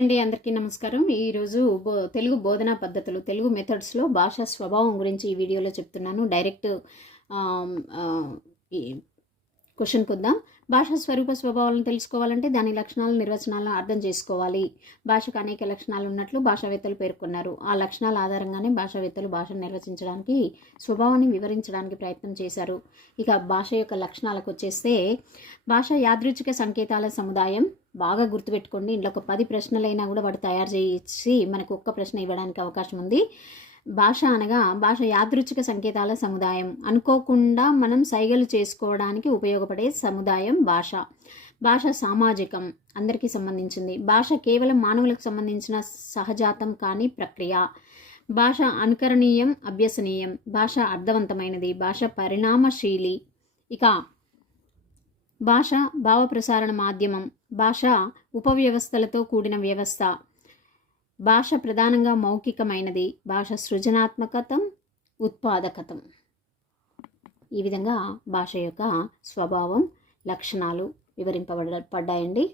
అండి అందరికీ నమస్కారం. ఈరోజు తెలుగు బోధనా పద్ధతులు, తెలుగు మెథడ్స్లో భాషా స్వభావం గురించి ఈ వీడియోలో చెప్తున్నాను. డైరెక్ట్ ఈ క్వశ్చన్కి వద్దాం. భాషా స్వరూప స్వభావాలను తెలుసుకోవాలంటే దాని లక్షణాలు, నిర్వచనాలను అర్థం చేసుకోవాలి. భాషకు అనేక లక్షణాలు ఉన్నట్లు భాషావేత్తలు పేర్కొన్నారు. ఆ లక్షణాల ఆధారంగానే భాషావేత్తలు భాషను నిర్వచించడానికి, స్వభావాన్ని వివరించడానికి ప్రయత్నం చేశారు. ఇక భాష యొక్క లక్షణాలకు వచ్చేస్తే, భాష యాదృచ్ఛిక సంకేతాల సముదాయం. బాగా గుర్తుపెట్టుకోండి. ఇంట్లో ఒక 10 ప్రశ్నలైనా కూడా వాడు తయారు చేసి మనకు ఒక్క ప్రశ్న ఇవ్వడానికి అవకాశం ఉంది. భాష అనగా భాష యాదృచ్ఛిక సంకేతాల సముదాయం. అనుకోకుండా మనం సైగలు చేసుకోవడానికి ఉపయోగపడే సముదాయం భాష. భాష సామాజికం, అందరికీ సంబంధించింది. భాష కేవలం మానవులకు సంబంధించిన సహజాతం కాని ప్రక్రియ. భాష అనుకరణీయం, అభ్యసనీయం. భాష అర్థవంతమైనది. భాష పరిణామశీలి. ఇక భాష భావప్రసారణ మాధ్యమం. భాష ఉపవ్యవస్థలతో కూడిన వ్యవస్థ. భాష ప్రధానంగా మౌఖికమైనది. భాష సృజనాత్మకతం, ఉత్పాదకతం. ఈ విధంగా భాష యొక్క స్వభావం, లక్షణాలు వివరింపబడ్డాయండి.